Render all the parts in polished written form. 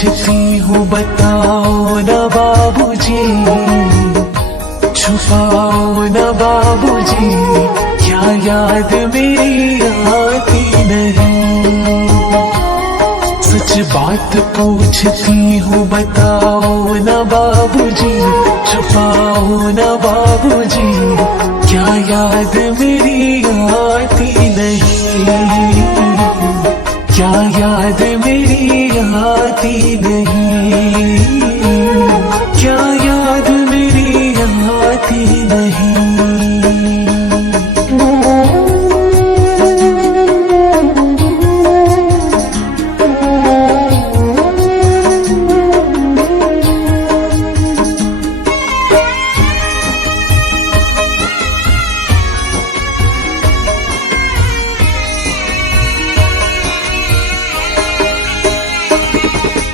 पूछती हूँ बताओ न बाबूजी, छुपाओ न बाबूजी, क्या याद मेरी आती नहीं। सच बात पूछती हूँ बताओ न बाबूजी, छुपाओ न बाबूजी, क्या याद मेरी आती नहीं, क्या याद मेरी आती नहीं, क्या याद मेरी आती नहीं।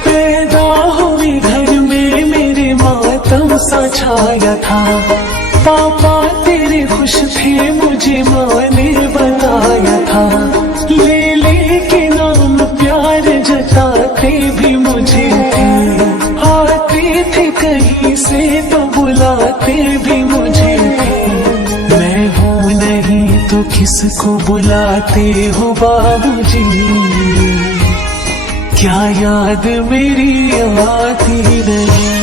पैदा हुई घर में मेरे मातम सा छाया था, पापा तेरे खुश थे मुझे माँ ने बनाया था। ले के नाम प्यार जताते भी मुझे थे, आते थे कहीं से तो बुलाते भी मुझे थे। मैं हूँ नहीं तो किसको बुलाते हो बाबूजी, क्या याद मेरी आती नहीं।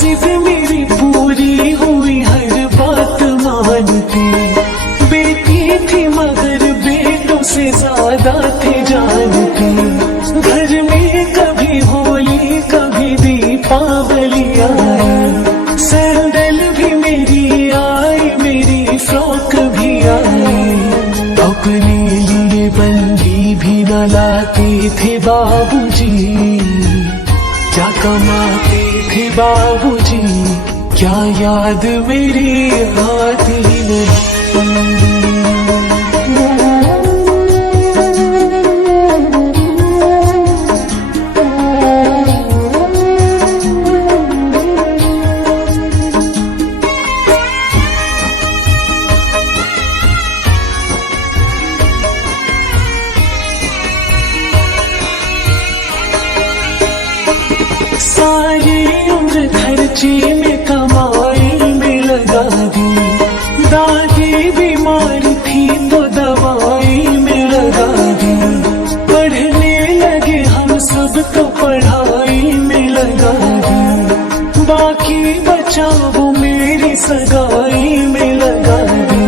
जिद मेरी पूरी हुई, हर बात मानती। बेटी थी मगर बेटों से ज्यादा थे जानती। घर में कभी होली कभी दीपावली आई, सैंडल भी मेरी आई, मेरी फ्रॉक भी आई। अपने लिए बंदी भी न लाते थे बाबूजी, क्या कमाते थे बाबूजी, क्या याद मेरी आती नहीं। सारी उम्र खर्चे में कमाई में लगा दी, दादी बीमार थी तो दवाई में लगा दी। पढ़ने लगे हम सब तो पढ़ाई में लगा दी, बाकी बचा वो मेरी सगाई में लगा दी।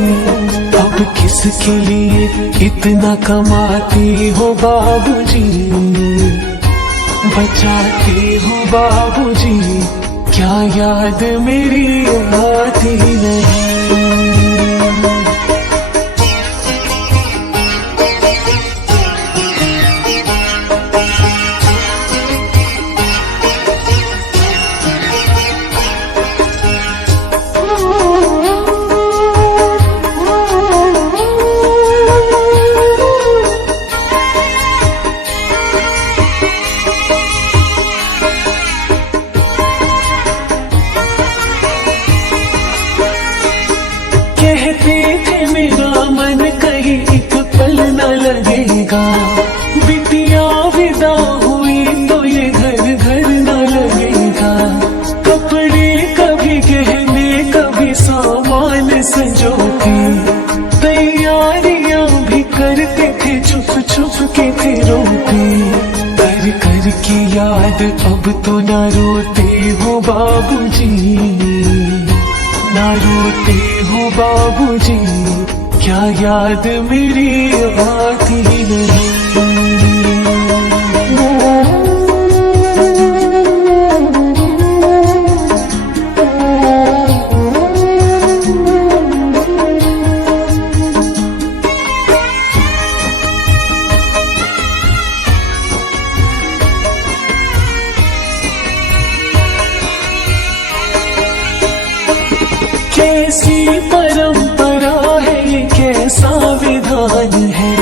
अब किसके लिए इतना कमाती हो बाबूजी, बचाते हो बाबूजी, क्या याद मेरी आती नहीं। कहते थे मेरा मन कहीं एक पल न लगेगा, बिटिया विदा हुई तो ये घर घर न लगेगा। कपड़े कभी गहने कभी सामान संजोती, तैयारियां भी करते थे छुप छुप के थे रोते। कर कर के याद अब तो न रोते हो बाबूजी, ना रोते हो बाबूजी, क्या याद मेरी आती नहीं। कैसी परंपरा है, ये कैसा विधान है।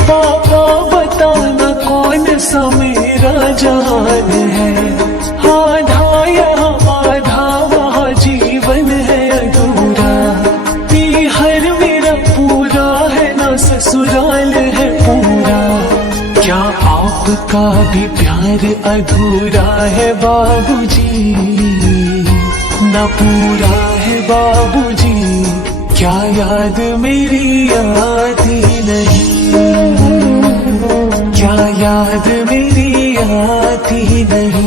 पापा बताना कौन सा मेरा जहान है। आधा यहाँ आधा वहाँ जीवन है अधूरा। हर मेरा पूरा है ना ससुराल है पूरा। क्या आपका भी प्यार अधूरा है बाबूजी, ना पूरा है बाबूजी। क्या याद मेरी आती नहीं, क्या याद मेरी आती नहीं।